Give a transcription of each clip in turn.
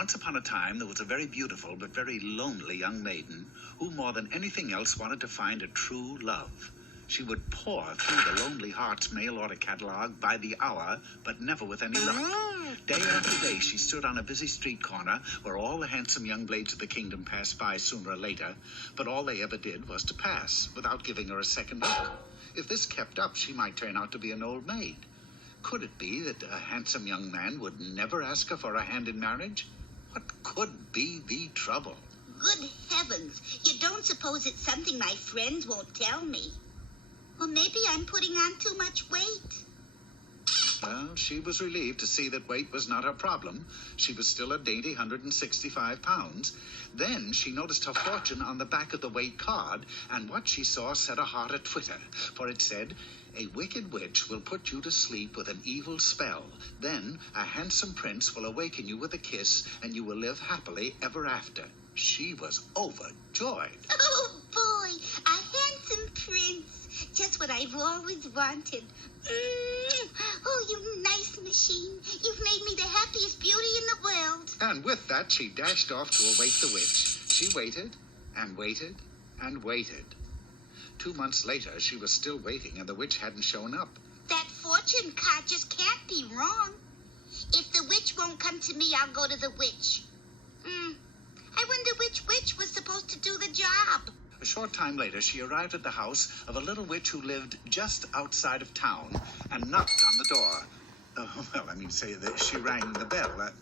Once upon a time, there was a very beautiful but very lonely young maiden who, more than anything else, wanted to find a true love. She would pore through the Lonely Hearts mail-order catalog by the hour, but never with any luck. Day after day, she stood on a busy street corner where all the handsome young blades of the kingdom passed by sooner or later, but all they ever did was to pass, without giving her a second look. If this kept up, she might turn out to be an old maid. Could it be that a handsome young man would never ask her for a hand in marriage? What could be the trouble? Good heavens, you don't suppose it's something my friends won't tell me? Or maybe I'm putting on too much weight. Well, she was relieved to see that weight was not her problem. She was still a dainty 165 pounds. Then she noticed her fortune on the back of the weight card, and what she saw set her heart a-twitter, for it said, "A wicked witch will put you to sleep with an evil spell. Then a handsome prince will awaken you with a kiss, and you will live happily ever after." She was overjoyed. Oh, boy, a handsome prince. Just what I've always wanted. Oh, you nice machine. You've made me the happiest beauty in the world. And with that, she dashed off to await the witch. She waited, and waited, and waited. 2 months later, she was still waiting, and the witch hadn't shown up. That fortune card just can't be wrong. If the witch won't come to me, I'll go to the witch. I wonder which witch was supposed to do the job. A short time later, she arrived at the house of a little witch who lived just outside of town and knocked on the door. Say that she rang the bell.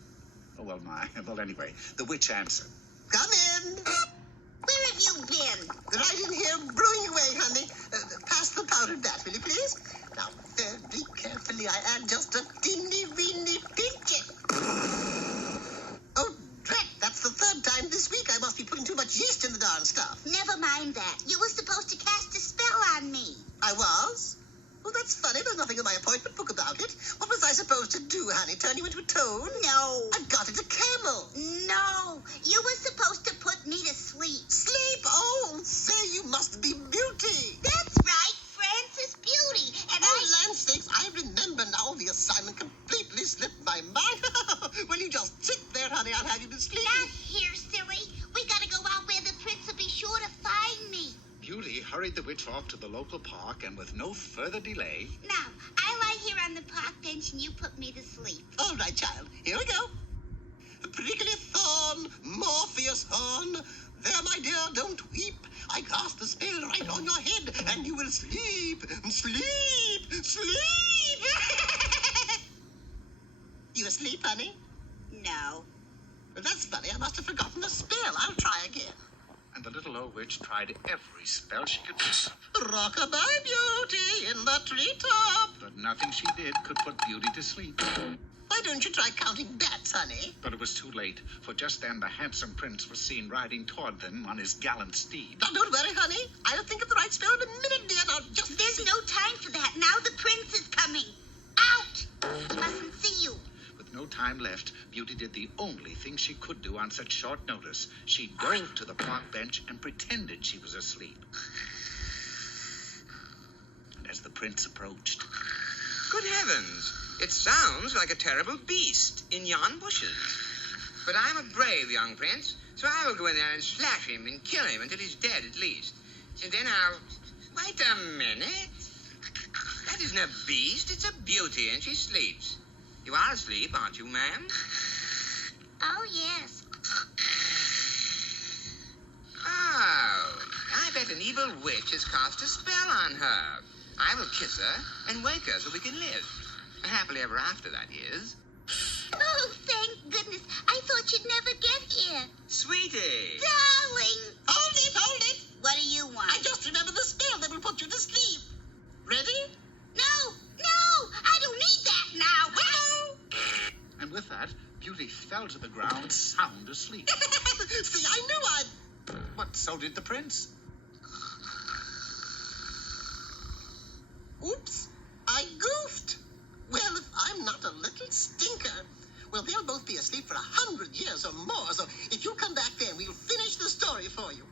Anyway, the witch answered. Come in. Where have you been? Right in here, brewing away, honey. Pass the powdered bat, will you please? Now, very carefully, I add just a teeny-weeny pinch. Oh, drat, that's the third time this week. I must be putting too much yeast in the darn stuff. Never mind that. You were supposed to cast a spell on me. I was? Oh, that's funny. There's nothing in my appointment book about it. What was I supposed to do, honey? Turn you into a toad? No. I've got it a camel. No. You were supposed to put me to sleep. Sleep? Oh, say you must be Beauty. That's right, Frances Beauty. And land sakes, I remember now. The assignment completely slipped my mind. Well, you just sit there, honey. I'll have you to sleep. Not here, silly. We gotta go out where the prince will be sure to find me. Beauty hurried the witch off to the local park, and with no further delay... Now, I lie here on the park bench and you put me to sleep. All right, child. Here we go. Prickly thorn, Morpheus horn. There, my dear, don't weep. I cast the spell right on your head, and you will sleep, sleep, sleep. You asleep, honey? No. Well, that's funny. I must have forgotten the spell. I'll try again. And the little old witch tried every spell she could think of. Rock-a-bye, Beauty, in the treetop. But nothing she did could put Beauty to sleep. Why don't you try counting bats, honey? But it was too late, for just then the handsome prince was seen riding toward them on his gallant steed. Now, don't worry, honey. I'll think of the right spell in a minute, dear. Now, just... There's no time for that. Now the prince is coming. Out! He mustn't see you. With no time left, Beauty did the only thing she could do on such short notice. She dove to the park bench and pretended she was asleep. And as the prince approached... Good heavens! It sounds like a terrible beast in yon bushes. But I'm a brave young prince, so I will go in there and slash him and kill him until he's dead at least. And then I'll... Wait a minute. That isn't a beast, it's a beauty, and she sleeps. You are asleep, aren't you, ma'am? Oh, yes. Oh, I bet an evil witch has cast a spell on her. I will kiss her and wake her so we can live. Happily ever after, that is. Oh, thank goodness. I thought you'd never get here. Sweetie! Darling! Hold it, hold it. What do you want? I just remembered the spell that will put you to sleep. Ready? No! I don't need that now! Hello. And with that, Beauty fell to the ground, sound asleep. See, I knew I'd... But so did the prince. Oops, I goofed. Well, if I'm not a little stinker. Well, they'll both be asleep for 100 years or more, so if you come back then, we'll finish the story for you.